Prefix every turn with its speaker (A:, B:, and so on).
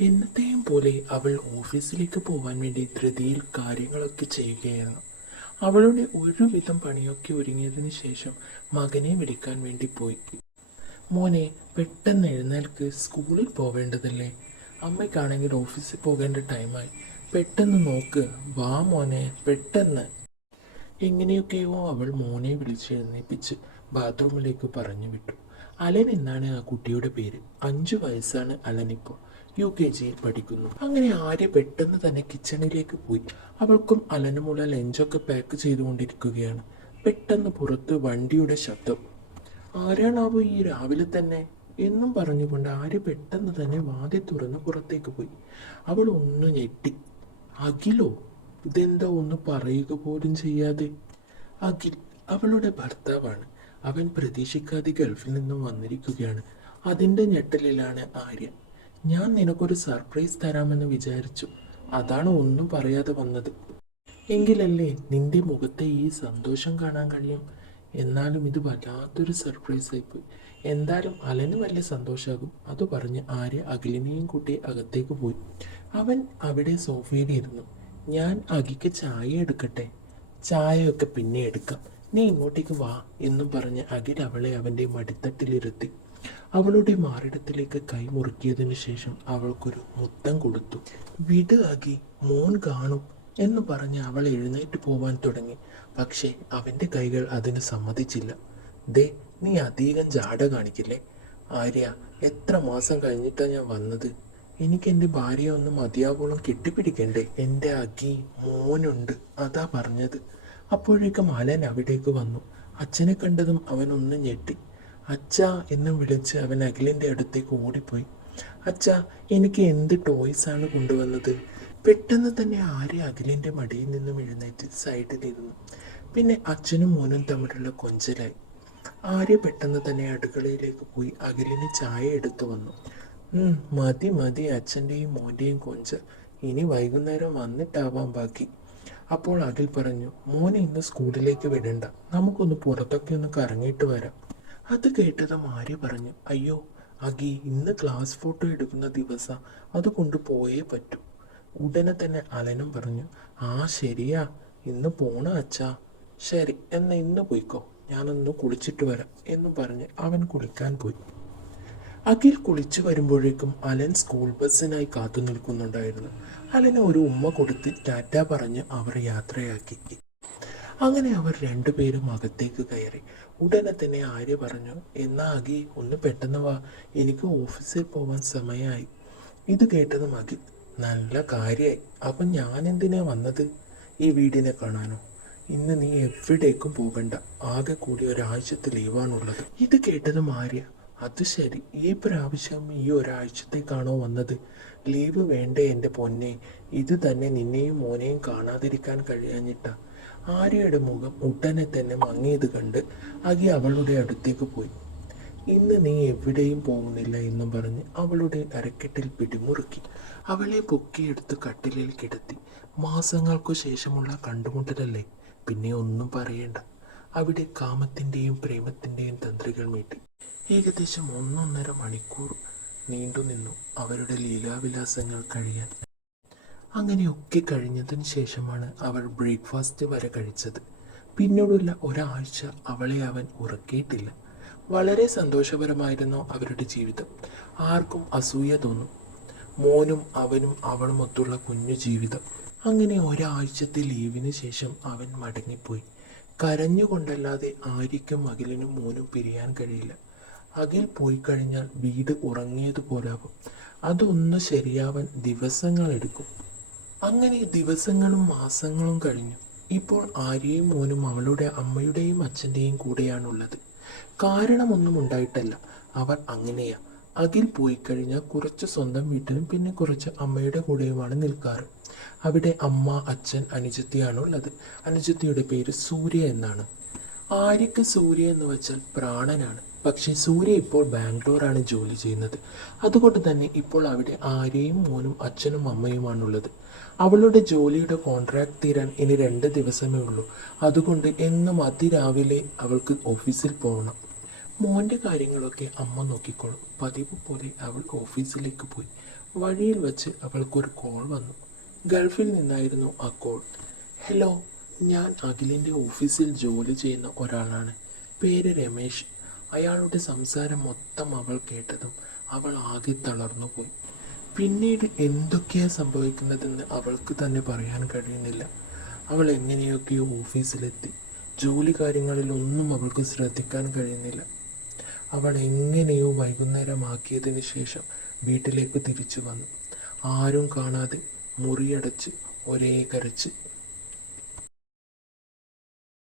A: എന്നത്തെയും പോലെ അവൾ ഓഫീസിലേക്ക് പോവാൻ വേണ്ടി ധൃതിയിൽ കാര്യങ്ങളൊക്കെ ചെയ്യുകയായിരുന്നു. അവളുടെ ഒരുവിധം പണിയൊക്കെ ഒരുങ്ങിയതിന് ശേഷം മകനെ വിളിക്കാൻ വേണ്ടി പോയി. മോനെ പെട്ടെന്ന് എഴുന്നേൽക്ക്. സ്കൂളിൽ പോവേണ്ടതല്ലേ? അമ്മയ്ക്കാണെങ്കിൽ ഓഫീസിൽ പോകേണ്ട ടൈമായി. പെട്ടെന്ന് നോക്ക്. വാ മോനെ പെട്ടെന്ന്. എങ്ങനെയൊക്കെയോ അവൾ മോനെ വിളിച്ചെഴുന്നേപ്പിച്ച് ബാത്റൂമിലേക്ക് പറഞ്ഞു വിട്ടു. അലൻ എന്നാണ് ആ കുട്ടിയുടെ പേര്. അഞ്ചു വയസ്സാണ് അലനിപ്പോൾ യു കെ ജിയിൽ പഠിക്കുന്നു. അങ്ങനെ ആര്യ പെട്ടെന്ന് തന്നെ കിച്ചണിലേക്ക് പോയി. അവൾക്കും അലനുമുള്ള ലഞ്ചൊക്കെ പാക്ക് ചെയ്തുകൊണ്ടിരിക്കുകയാണ്. പെട്ടെന്ന് പുറത്ത് വണ്ടിയുടെ ശബ്ദം. ആരാണാവോ ഈ രാവിലെ തന്നെ? എന്നും പറഞ്ഞുകൊണ്ട് ആര്യ പെട്ടെന്ന് തന്നെ വാതി തുറന്ന് പുറത്തേക്ക് പോയി. അവൾ ഒന്ന് ഞെട്ടി. അഖിലോ ഇതെന്താ ഒന്ന് പറയുക പോലും ചെയ്യാതെ? അഖിൽ അവളുടെ ഭർത്താവാണ്. അവൻ പ്രതീക്ഷിക്കാതെ ഗൾഫിൽ നിന്നും വന്നിരിക്കുകയാണ്. അതിന്റെ ഞെട്ടലിലാണ് ആര്യ. ഞാൻ നിനക്കൊരു സർപ്രൈസ് തരാമെന്ന് വിചാരിച്ചു. അതാണ് ഒന്നും പറയാതെ വന്നത്. എങ്കിലല്ലേ നിന്റെ മുഖത്തെ ഈ സന്തോഷം കാണാൻ കഴിയും? എന്നാലും ഇത് വല്ലാത്തൊരു സർപ്രൈസ് ആയിപ്പോയി. എന്തായാലും അലന് വല്ല സന്തോഷമാകും അത് പറഞ്ഞ് ആര്യ അഖിലിനെയും കൂട്ടി അകത്തേക്ക് പോയി. അവൻ അവിടെ സോഫയിലിരുന്നു ഞാൻ അഖിക്ക് ചായ എടുക്കട്ടെ? ചായയൊക്കെ പിന്നെ എടുക്കാം. നീ ഇങ്ങോട്ടേക്ക് വാ എന്നും പറഞ്ഞ് അഖിൽ അവളെ അവന്റെ മടിത്തട്ടിലിരുത്തി. അവളുടെ മാറിടത്തിലേക്ക് കൈ മുറുക്കിയതിനു ശേഷം അവൾക്കൊരു മുത്തം കൊടുത്തു. വിട് അകി മോൻ കാണും എന്ന് പറഞ്ഞ് അവൾ എഴുന്നേറ്റ് പോവാൻ തുടങ്ങി. പക്ഷേ അവന്റെ കൈകൾ അതിന് സമ്മതിച്ചില്ല. ദേ നീ അധികം ജാട കാണിക്കില്ലേ? ആര്യ എത്ര മാസം കഴിഞ്ഞിട്ടാണ് ഞാൻ വന്നത്? എനിക്ക് എന്റെ ഭാര്യയെ ഒന്ന് മതിയാവോളം കെട്ടിപ്പിടിക്കണ്ടേ? എന്റെ അഗി മോനുണ്ട് അതാ പറഞ്ഞത്. അപ്പോഴേക്കും അലൻ അവിടേക്ക് വന്നു. അച്ഛനെ കണ്ടതും അവനൊന്ന് ഞെട്ടി. അച്ഛ എന്ന് വിളിച്ച് അവൻ അഖിലിന്റെ അടുത്തേക്ക് ഓടിപ്പോയി. അച്ഛ എനിക്ക് എന്ത് ടോയ്സാണ് കൊണ്ടുവന്നത്? പെട്ടെന്ന് തന്നെ ആര്യ അഖിലിന്റെ മടിയിൽ നിന്നും എഴുന്നേറ്റ് സൈഡിലിരുന്നു പിന്നെ അച്ഛനും മോനും തമ്മിലുള്ള കൊഞ്ചലായി. ആര്യ പെട്ടെന്ന് തന്നെ അടുക്കളയിലേക്ക് പോയി അഖിലിന് ചായ എടുത്തു വന്നു. മതി മതി അച്ഛന്റെയും മോന്റെയും കൊഞ്ച. ഇനി വൈകുന്നേരം വന്നിട്ടാവാൻ ബാക്കി. അപ്പോൾ അഖിൽ പറഞ്ഞു മോനെ ഇന്ന് സ്കൂളിലേക്ക് വിടണ്ട. നമുക്കൊന്ന് പുറത്തൊക്കെ ഒന്ന് കറങ്ങിയിട്ട് വരാം. അത് കേട്ടതും ആര്യ പറഞ്ഞു അയ്യോ അഗി ഇന്ന് ക്ലാസ് ഫോട്ടോ എടുക്കുന്ന ദിവസം അതുകൊണ്ട് പോയേ പറ്റൂ. ഉടനെ തന്നെ അലനും പറഞ്ഞു ആ ശരിയാ ഇന്ന് പോണ അച്ഛാ. ശരി എന്നാ ഇന്ന് പോയിക്കോ ഞാനൊന്ന് കുളിച്ചിട്ട് വരാം എന്ന് പറഞ്ഞ് അവൻ കുളിക്കാൻ പോയി. അഖിൽ കുളിച്ചു വരുമ്പോഴേക്കും അലൻ സ്കൂൾ ബസ്സിനായി കാത്തു നിൽക്കുന്നുണ്ടായിരുന്നു. അലന് ഒരു ഉമ്മ കൊടുത്ത് ടാറ്റ പറഞ്ഞ് അവർ യാത്രയാക്കി. അങ്ങനെ അവർ രണ്ടുപേരും അകത്തേക്ക് കയറി. ഉടനെ തന്നെ ആര്യ പറഞ്ഞു എന്നാ അഖി ഒന്ന് പെട്ടെന്ന് വാ. എനിക്ക് ഓഫീസിൽ പോവാൻ സമയമായി ഇത് കേട്ടത് മകി നല്ല കാര്യമായി അപ്പം ഞാൻ എന്തിനാ വന്നത് ഈ വീടിനെ കാണാനോ? ഇന്ന് നീ എവിടേക്കും പോകണ്ട. ആകെ കൂടി ഒരാഴ്ചത്തെ ലീവാണുള്ളത്. ഇത് കേട്ടതും ആര്യ അത് ശരി. ഈ പ്രാവശ്യം ഈ ഒരാഴ്ചത്തേക്കാണോ വന്നത്? ലീവ് വേണ്ടേ എന്റെ പൊന്നെ? ഇത് തന്നെ നിന്നെയും മോനെയും കാണാതിരിക്കാൻ കഴിയാഞ്ഞിട്ട. ആര്യയുടെ മുഖം ഉടനെ തന്നെ മങ്ങിയത് കണ്ട് അകി അവളുടെ അടുത്തേക്ക് പോയി. ഇന്ന് നീ എവിടെയും പോകുന്നില്ല എന്നും പറഞ്ഞ് അവളുടെ അരക്കെട്ടിൽ പിടിമുറുക്കി. അവളെ പൊക്കിയെടുത്ത് കട്ടിലിൽ കിടത്തി. മാസങ്ങൾക്കു ശേഷമുള്ള കണ്ടുമുട്ടലല്ലേ? പിന്നെ ഒന്നും പറയേണ്ട. അവിടെ കാമത്തിന്റെയും പ്രേമത്തിന്റെയും തന്ത്രികൾ മീട്ടി ഏകദേശം ഒന്നൊന്നര മണിക്കൂർ നീണ്ടുനിന്നു അവരുടെ ലീലാവിലാസങ്ങൾ കഴിയാൻ. അങ്ങനെയൊക്കെ കഴിഞ്ഞതിന് ശേഷമാണ് അവൾ ബ്രേക്ക്ഫാസ്റ്റ് വരെ കഴിച്ചത്. പിന്നീടുള്ള ഒരാഴ്ച അവളെ അവൻ ഉറക്കിയിട്ടില്ല വളരെ സന്തോഷപരമായിരുന്നു അവരുടെ ജീവിതം. ആർക്കും അസൂയ തോന്നും. മോനും അവനും അവളുമൊത്തുള്ള കുഞ്ഞു ജീവിതം. അങ്ങനെ ഒരാഴ്ചത്തെ ലീവിന് ശേഷം അവൻ മടങ്ങിപ്പോയി. കരഞ്ഞുകൊണ്ടല്ലാതെ ആര്യയ്ക്കും അഖിലിനും മോനും പിരിയാൻ കഴിയില്ല. അഖിൽ പോയി കഴിഞ്ഞാൽ വീട് ഉറങ്ങിയതുപോലാകും. അതൊന്ന് ശരിയാവാൻ ദിവസങ്ങളെടുക്കും അങ്ങനെ ദിവസങ്ങളും മാസങ്ങളും കഴിഞ്ഞു. ഇപ്പോൾ ആര്യയും മോനും അവളുടെ അമ്മയുടെയും അച്ഛന്റെയും കൂടെയാണുള്ളത്. കാരണമൊന്നും ഉണ്ടായിട്ടല്ല അവർ അങ്ങനെയാ. അഖിൽ പോയി കഴിഞ്ഞാൽ കുറച്ച് സ്വന്തം വീട്ടിലും പിന്നെ കുറച്ച് അമ്മയുടെ കൂടെയുമാണ് നിൽക്കാറ്. അവിടെ അമ്മ അച്ഛൻ അനുജത്തിയാണുള്ളത്. അനുജത്തിയുടെ പേര് സൂര്യ എന്നാണ്. ആര്യക്ക് സൂര്യ എന്ന് വെച്ചാൽ പ്രാണനാണ്. പക്ഷേ സൂര്യ ഇപ്പോൾ ബാംഗ്ലൂരാണ് ജോലി ചെയ്യുന്നത്. അതുകൊണ്ട് തന്നെ ഇപ്പോൾ അവിടെ ആര്യയും മോനും അച്ഛനും അമ്മയുമാണുള്ളത്. അവളുടെ ജോലിയുടെ കോൺട്രാക്ട് തീരാൻ ഇനി രണ്ട് ദിവസമേ ഉള്ളൂ. അതുകൊണ്ട് എന്നും അതിരാവിലെ അവൾക്ക് ഓഫീസിൽ പോകണം മോന്റെ കാര്യങ്ങളൊക്കെ അമ്മ നോക്കിക്കോളും. പതിവ് പോലെ അവൾ ഓഫീസിലേക്ക് പോയി. വഴിയിൽ വച്ച് അവൾക്കൊരു കോൾ വന്നു. ഗൾഫിൽ നിന്നായിരുന്നു ആ കോൾ. ഹലോ ഞാൻ അഖിലിന്റെ ഓഫീസിൽ ജോലി ചെയ്യുന്ന ഒരാളാണ്. പേര് രമേശ്. അയാളുടെ സംസാരം മൊത്തം അവൾ കേട്ടതും അവൾ ആകെ തളർന്നു പോയി. പിന്നീട് എന്തൊക്കെയാ സംഭവിക്കുന്നതെന്ന് അവൾക്ക് തന്നെ പറയാൻ കഴിയുന്നില്ല. അവൾ എങ്ങനെയൊക്കെയോ ഓഫീസിലെത്തി. ജോലി കാര്യങ്ങളിലൊന്നും അവൾക്ക് ശ്രദ്ധിക്കാൻ കഴിയുന്നില്ല. അവൾ എങ്ങനെയോ വൈകുന്നേരമാക്കിയതിന് ശേഷം വീട്ടിലേക്ക് തിരിച്ചു വന്നു. ആരും കാണാതെ മുറിയടച്ച് ഒരേ കരച്ച്